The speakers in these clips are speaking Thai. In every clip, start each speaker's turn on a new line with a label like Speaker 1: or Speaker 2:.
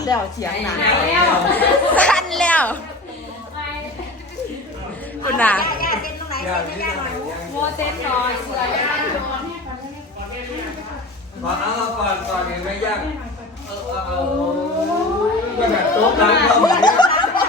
Speaker 1: แล้วเสียงหนัง
Speaker 2: สั้นแล้วคุณน่ะ
Speaker 1: ย่าเต้นตรงไหนเต้นให้ย่าหน่อยโมเต้นหน่อยเสือย่าโยน
Speaker 3: ก่อนเห็นไหมย่างแบบโต๊ะร้านเขาแบบนี้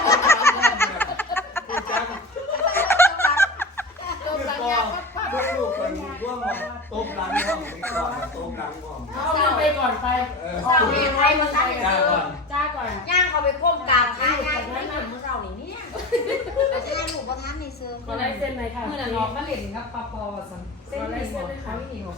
Speaker 3: ลูกคนร่วมโต๊ะร้านเขาไปก่อนโต๊ะร้านก่อน
Speaker 4: เอาไปก่อนไป
Speaker 1: สาวเรียนไทยมาตั้ง
Speaker 3: จ้าก่อน
Speaker 4: จ้าก่อน
Speaker 1: ย่างเขาไปก้มกราบขาย่างไม่เหมือนเมื่อเช้านี่เนี่ยอาจจะย่างหนูประทานในเซิร์ฟ
Speaker 4: ขอไล่เส้นเลยค่ะ
Speaker 5: เมื่อน้องมาเล่นกับปาปอสันเส้นนี่บอกเขาไม่มีบอก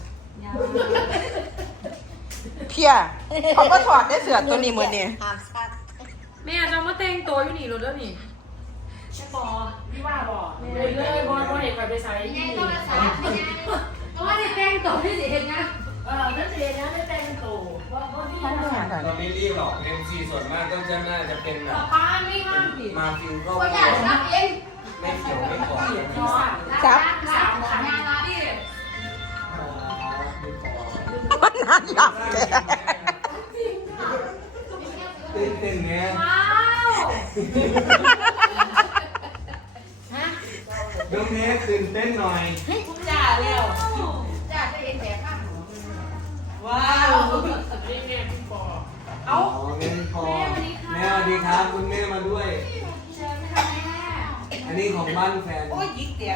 Speaker 2: เพียเขาก็ถอดได้เสือตัวนี้มือนี่
Speaker 1: หามสัก
Speaker 5: แม่จะมาแต่งตัวอยู่นี่รถแล้วนี่
Speaker 4: ใช่ปอพี่ว่าบอกเลยบอลเด็กไปใช้ที่นี่
Speaker 5: ก็ว่าได้แต่งตัวที่สิเห็นนะ
Speaker 4: นั่นเองนะได้แต่งตัวว่าที่เขา
Speaker 3: ตอนนี้รีบหรอกMCส่วนมากก็จะน่าจะเป็นแบบ
Speaker 5: ป้าไม่ห้ามผิด
Speaker 3: มาฟิวก็
Speaker 5: ก็อยากรับเอง
Speaker 3: ไม่เขียวไม่ขอ
Speaker 2: จับ
Speaker 5: สามขันมาดิ
Speaker 2: มันน่าหลับแก
Speaker 3: ตื่นเนี้ย
Speaker 5: ว้าว
Speaker 3: น้องเนสตื่นเต้นหน่อย
Speaker 5: จ่าแล้ว
Speaker 1: จ้าจะเห็นแบบข้าง
Speaker 5: ว้าว
Speaker 4: นี่ไงพี่ปอ
Speaker 3: อ๋อเงินพอแม่สวัสดีครับคุณแม่มาด้วย
Speaker 5: เชิญค่ะแม่
Speaker 3: อันนี้ของบ้านแฟน
Speaker 1: โอ้ยยิกเตีย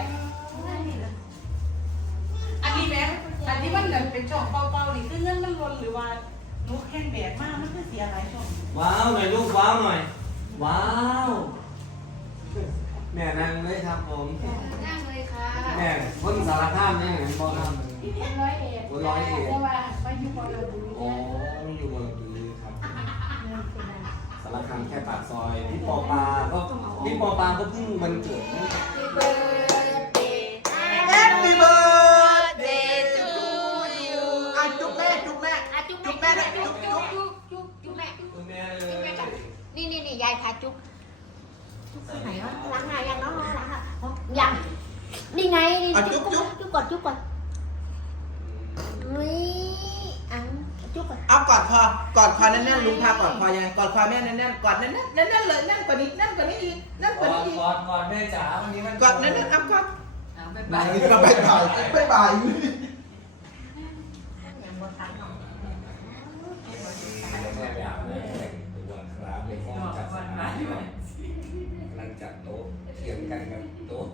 Speaker 1: อันนี้แม่อันนี้มันเหมือนเป็นช่องเป่าๆนี่คือเงินมันล้นหรือว่าลูกแข้งแบกมากมันคือเสียหลายช่อง
Speaker 3: ว้าวหน่อยลูกว้าวหน่อย ว้าวแม่นั่งเลยครับผม
Speaker 5: นั่งเลยค่ะ
Speaker 3: แม่คนสารคามนี่ไงบอกครับ
Speaker 5: ร้อยเอ็ด
Speaker 3: คนร้อยเอ็ด
Speaker 5: แต่ว่าไปอยู่บนเราดู
Speaker 3: อ๋ออยู่บนบุรีครับสารคามแค่ปากซอยพี่ปอปาก็พี่ปอปาก็เพิ่งวันเกิดนี่
Speaker 2: Happy birthday to you อ่ะจุ๊บแม่จุ๊บแม่
Speaker 1: จุ๊บแม่ด้วยจุ๊บจุ๊บจุ๊บจุ๊บแม่
Speaker 3: คุณแม่เลย
Speaker 1: นี่ยายพาจุ๊บจุ๊บไหนวะล้างหน้ายังน้องล้างอ่ะยังนี่ไงจุ๊บก่อนจุ๊บก่อนนี่อังจุ๊บก่อน
Speaker 2: เอากอดคอแน่นๆลุงพากอดคอยังไงกอดคอแม่แน่นๆกอดแน่นๆแน่นๆเลยแน่นกว่านี้แน่นกว่านี้อีกแน่นกว่านี้อีก
Speaker 3: ก่อนแม่จ๋าวันนี้มัน
Speaker 2: กอดแน่นๆเอากอด
Speaker 3: บาย
Speaker 2: บ๊ายบายบ๊ายบาย
Speaker 1: ยังบนทันหรอก
Speaker 3: แม่อยากเลยตัวครับในห้องจัดสรรกำลังจัดโต๊ะเถียงกันกับโต๊ะ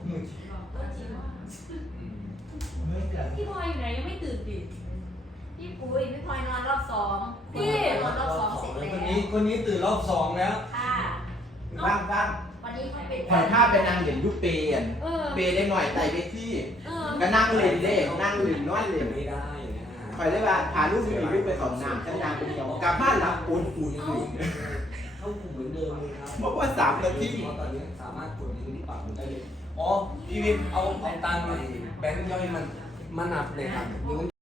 Speaker 5: พี่พลอยอยู่ไหนยังไม่ตื่นดิ
Speaker 1: พี่ปุ้ยพี่พลอยนอนรอบสองนอนรอบสองเสร็จแล้ว
Speaker 3: คนนี้ตื่นรอบสองแล้ว
Speaker 1: ค่ะ
Speaker 2: ว่าง
Speaker 1: วันนี้เขาเป็น
Speaker 2: ผ่อนภาพเป็นนางเหรียญยุคเปลี่ยนเปย์ได้หน่อยไต่ไปที่ก็นั่งเล่นเล่นั่งเล่นน้อยเล่น
Speaker 3: ไม่ได้
Speaker 2: คอยได้ว่าพาลูกไปไปของน้ำชั้นนางเป็นเดียวกลับบ้านหลับปูน
Speaker 3: เขาเหมือนเดิมเลยครับ
Speaker 2: เพราะว่า3 นาที
Speaker 3: ตอนนี้สามารถกดลิงก์ที่ปากมันได้เลยอ๋อพี่วินเอาตังค์แบงค์ย่อยมันนับเลยครับ